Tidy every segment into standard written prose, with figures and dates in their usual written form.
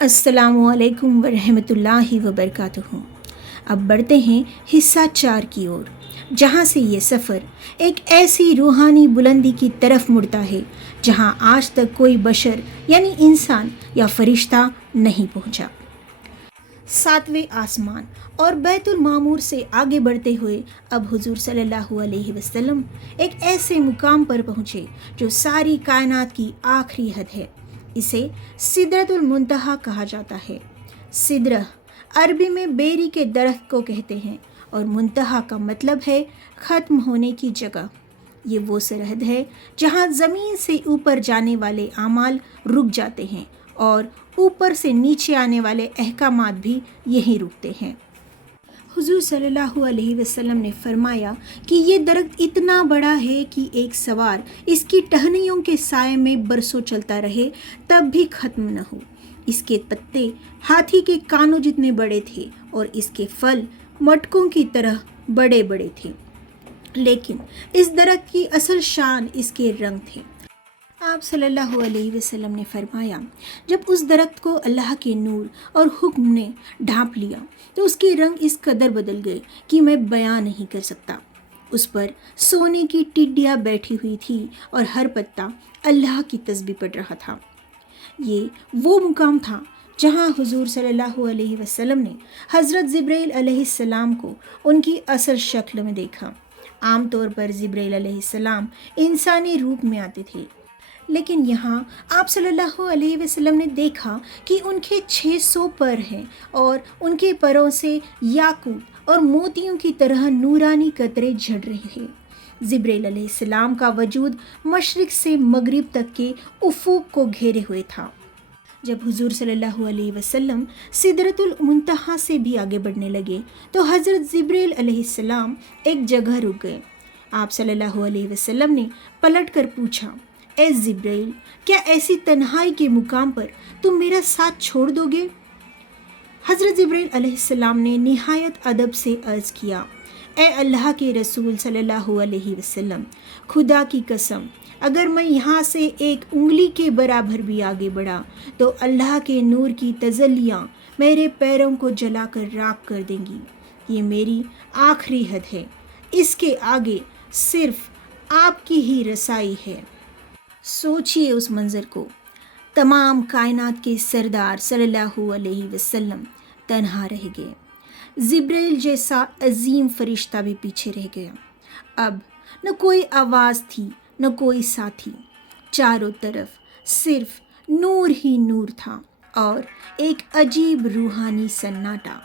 السلام علیکم ورحمۃ اللہ وبرکاتہ۔ اب بڑھتے ہیں حصہ 4 کی اور، جہاں سے یہ سفر ایک ایسی روحانی بلندی کی طرف مڑتا ہے جہاں آج تک کوئی بشر یعنی انسان یا فرشتہ نہیں پہنچا۔ 7ویں آسمان اور بیت المعمور سے آگے بڑھتے ہوئے اب حضور صلی اللہ علیہ وسلم ایک ایسے مقام پر پہنچے جو ساری کائنات کی آخری حد ہے۔ اسے سدرۃ المنتہا کہا جاتا ہے۔ سدرہ عربی میں بیری کے درخت کو کہتے ہیں اور منتہا کا مطلب ہے ختم ہونے کی جگہ۔ یہ وہ سرحد ہے جہاں زمین سے اوپر جانے والے اعمال رک جاتے ہیں اور اوپر سے نیچے آنے والے احکامات بھی یہیں رکتے ہیں۔ حضور صلی اللہ علیہ وسلم نے فرمایا کہ یہ درخت اتنا بڑا ہے کہ ایک سوار اس کی ٹہنیوں کے سائے میں برسوں چلتا رہے تب بھی ختم نہ ہو۔ اس کے پتے ہاتھی کے کانوں جتنے بڑے تھے اور اس کے پھل مٹکوں کی طرح بڑے بڑے تھے، لیکن اس درخت کی اصل شان اس کے رنگ تھے۔ آپ صلی اللہ علیہ وسلم نے فرمایا، جب اس درخت کو اللہ کے نور اور حکم نے ڈھانپ لیا تو اس کے رنگ اس قدر بدل گئے کہ میں بیان نہیں کر سکتا۔ اس پر سونے کی ٹڈیاں بیٹھی ہوئی تھی اور ہر پتا اللہ کی تسبیح پڑھ رہا تھا۔ یہ وہ مقام تھا جہاں حضور صلی اللہ علیہ وسلم نے حضرت جبرائیل علیہ السلام کو ان کی اصل شکل میں دیکھا۔ عام طور پر جبرائیل علیہ السلام انسانی روپ میں آتے تھے، لیکن یہاں آپ صلی اللہ علیہ وسلم نے دیکھا کہ ان کے 600 پر ہیں اور ان کے پروں سے یاقوت اور موتیوں کی طرح نورانی قطرے جھڑ رہے ہیں۔ جبرائیل علیہ السلام کا وجود مشرق سے مغرب تک کے افق کو گھیرے ہوئے تھا۔ جب حضور صلی اللہ علیہ وسلم سدرۃ المنتہا سے بھی آگے بڑھنے لگے تو حضرت جبرائیل علیہ السلام ایک جگہ رک گئے۔ آپ صلی اللہ علیہ وسلم نے پلٹ کر پوچھا، اے جبرائیل، کیا ایسی تنہائی کے مقام پر تم میرا ساتھ چھوڑ دو گے؟ حضرت جبرائیل علیہ السلام نے نہایت ادب سے عرض کیا، اے اللہ کے رسول صلی اللہ علیہ وسلم، خدا کی قسم، اگر میں یہاں سے ایک انگلی کے برابر بھی آگے بڑھا تو اللہ کے نور کی تجلیاں میرے پیروں کو جلا کر راکھ کر دیں گی۔ یہ میری آخری حد ہے، اس کے آگے صرف آپ کی ہی رسائی ہے۔ سوچئے اس منظر کو، تمام کائنات کے سردار صلی اللہ علیہ وسلم تنہا رہ گئے۔ جبرائیل جیسا عظیم فرشتہ بھی پیچھے رہ گیا۔ اب نہ کوئی آواز تھی نہ کوئی ساتھی، چاروں طرف صرف نور ہی نور تھا اور ایک عجیب روحانی سناٹا۔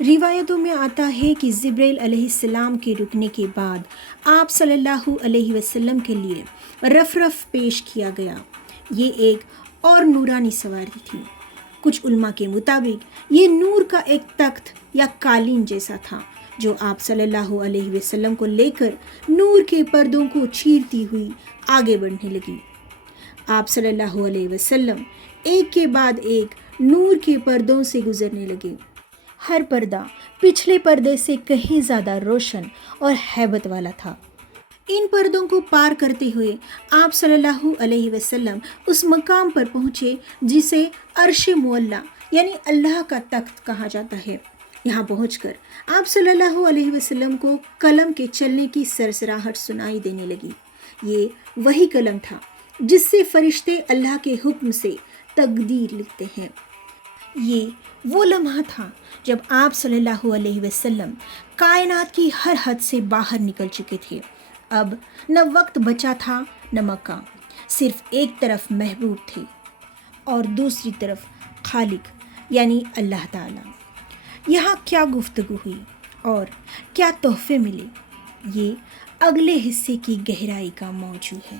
روایتوں میں آتا ہے کہ جبرائیل علیہ السلام کے رکنے کے بعد آپ صلی اللہ علیہ وسلم کے لیے رفرف پیش کیا گیا۔ یہ ایک اور نورانی سواری تھی۔ کچھ علماء کے مطابق یہ نور کا ایک تخت یا قالین جیسا تھا جو آپ صلی اللہ علیہ وسلم کو لے کر نور کے پردوں کو چیرتی ہوئی آگے بڑھنے لگی۔ آپ صلی اللہ علیہ وسلم ایک کے بعد ایک نور کے پردوں سے گزرنے لگے۔ ہر پردہ پچھلے پردے سے کہیں زیادہ روشن اور ہیبت والا تھا۔ ان پردوں کو پار کرتے ہوئے آپ صلی اللہ علیہ وسلم اس مقام پر پہنچے جسے عرش معلیٰ یعنی اللہ کا تخت کہا جاتا ہے۔ یہاں پہنچ کر آپ صلی اللہ علیہ وسلم کو قلم کے چلنے کی سرسراہٹ سنائی دینے لگی۔ یہ وہی قلم تھا جس سے فرشتے اللہ کے حکم سے تقدیر لکھتے ہیں۔ یہ وہ لمحہ تھا جب آپ صلی اللہ علیہ وسلم کائنات کی ہر حد سے باہر نکل چکے تھے۔ اب نہ وقت بچا تھا نہ مکان، صرف ایک طرف محبوب تھے اور دوسری طرف خالق یعنی اللہ تعالی۔ یہاں کیا گفتگو ہوئی اور کیا تحفے ملے، یہ اگلے حصے کی گہرائی کا موضوع ہے۔